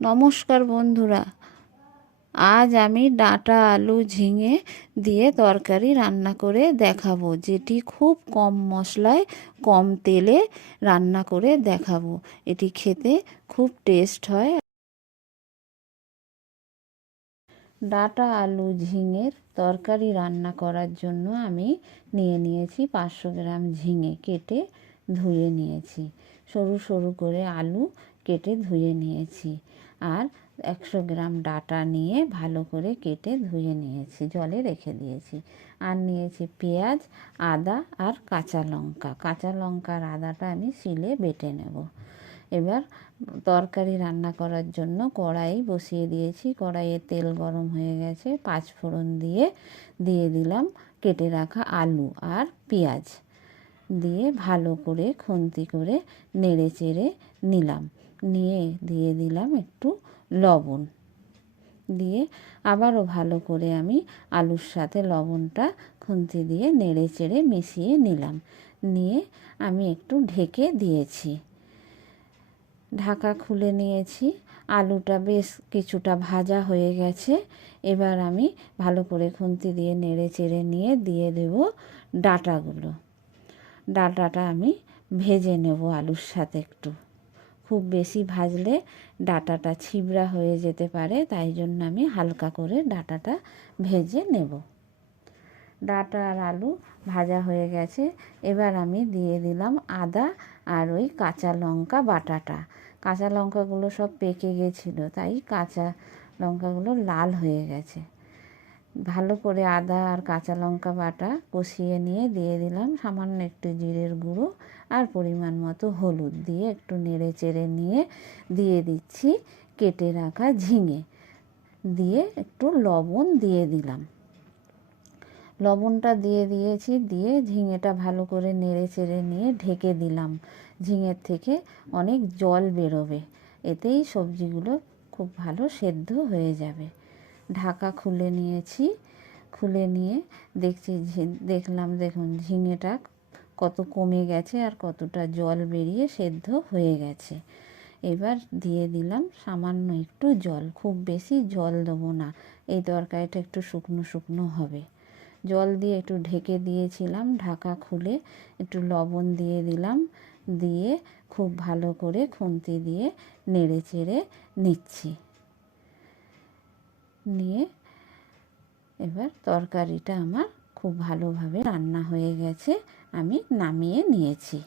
নমস্কার বন্ধুরা, আজ আমি ডাঁটা আলু ঝিঙে দিয়ে তরকারি রান্না করে দেখাবো, যেটি খুব কম মশলায় কম তেলে রান্না করে দেখাবো। এটি খেতে খুব টেস্ট হয়। ডাঁটা আলু ঝিঙের তরকারি রান্না করার জন্য আমি নিয়েছি 500 গ্রাম ঝিঙে, কেটে ধুয়ে নিয়েছি। সরু সরু করে আলু কেটে ধুয়ে নিয়েছি। আর 100 গ্রাম ডাঁটা নিয়ে ভালো করে কেটে ধুয়ে নিয়েছি, জলে রেখে দিয়েছি। আর নিয়েছি পেঁয়াজ, আদা আর কাঁচা লঙ্কা। কাঁচা লঙ্কা আর আদাটা আমি শিলে বেটে নেব। এবার তরকারি রান্না করার জন্য কড়াই বসিয়ে দিয়েছি। কড়াইয়ে তেল গরম হয়ে গেছে। 5 ফোড়ন দিয়ে দিলাম কেটে রাখা আলু আর পেঁয়াজ, দিয়ে ভালো করে খুন্তি করে নেড়ে চেড়ে নিলাম। দিয়ে দিলাম একটু লবণ, দিয়ে আবারও ভালো করে আমি আলুর সাথে লবণটা খুন্তি দিয়ে নেড়ে চেড়ে মিশিয়ে নিলাম। নিয়ে আমি একটু ঢেকে দিয়েছি, ঢাকা খুলে নিয়েছি। আলুটা বেশ কিছুটা ভাজা হয়ে গেছে। এবার আমি ভালো করে খুন্তি দিয়ে নেড়ে চেড়ে নিয়ে দিয়ে দেব ডাঁটাগুলো। ডাঁটাটা আমি ভেজে নেব আলুর সাথে একটু। খুব বেশি ভাজলে ডাঁটাটা ছিবড়া হয়ে যেতে পারে, তাই জন্য আমি হালকা করে ডাঁটাটা ভেজে নেব। ডাঁটা আর আলু ভাজা হয়ে গেছে। এবার আমি দিয়ে দিলাম আদা আর ওই কাঁচা লঙ্কা বাটাটা। কাঁচা লঙ্কাগুলো সব পেকে গেছিলো, তাই কাঁচা লঙ্কাগুলো লাল হয়ে গেছে। ভালো করে আদা আর কাঁচা লঙ্কা বাটা কষিয়ে নিয়ে দিয়ে দিলাম সামান্য একটু জিরের গুঁড়ো আর পরিমাণ মতো হলুদ, দিয়ে একটু নেড়ে চেড়ে নিয়ে দিয়ে দিচ্ছি কেটে রাখা ঝিঙে, দিয়ে একটু লবণ দিয়ে দিলাম। লবণটা দিয়ে দিয়েছি, দিয়ে ঝিঙেটা ভালো করে নেড়ে চেড়ে নিয়ে ঢেকে দিলাম। ঝিঙের থেকে অনেক জল বেরোবে, এতেই সবজিগুলো খুব ভালো সেদ্ধ হয়ে যাবে। ঢাকা খুলে নিয়েছি। খুলে নিয়ে দেখুন ঝিঙেটা কত কমে গেছে আর কতটা জল বেরিয়ে সেদ্ধ হয়ে গেছে। এবার দিয়ে দিলাম সামান্য একটু জল, খুব বেশি জল দেবো না, এই তরকারিটা একটু শুকনো শুকনো হবে। জল দিয়ে একটু ঢেকে দিয়েছিলাম। ঢাকা খুলে একটু লবণ দিয়ে দিলাম, দিয়ে খুব ভালো করে খুন্তি দিয়ে নেড়ে চেড়ে নিচ্ছি। নিয়ে এবার তরকারিটা আমার খুব ভালোভাবে রান্না হয়ে গেছে, আমি নামিয়ে নিয়েছি।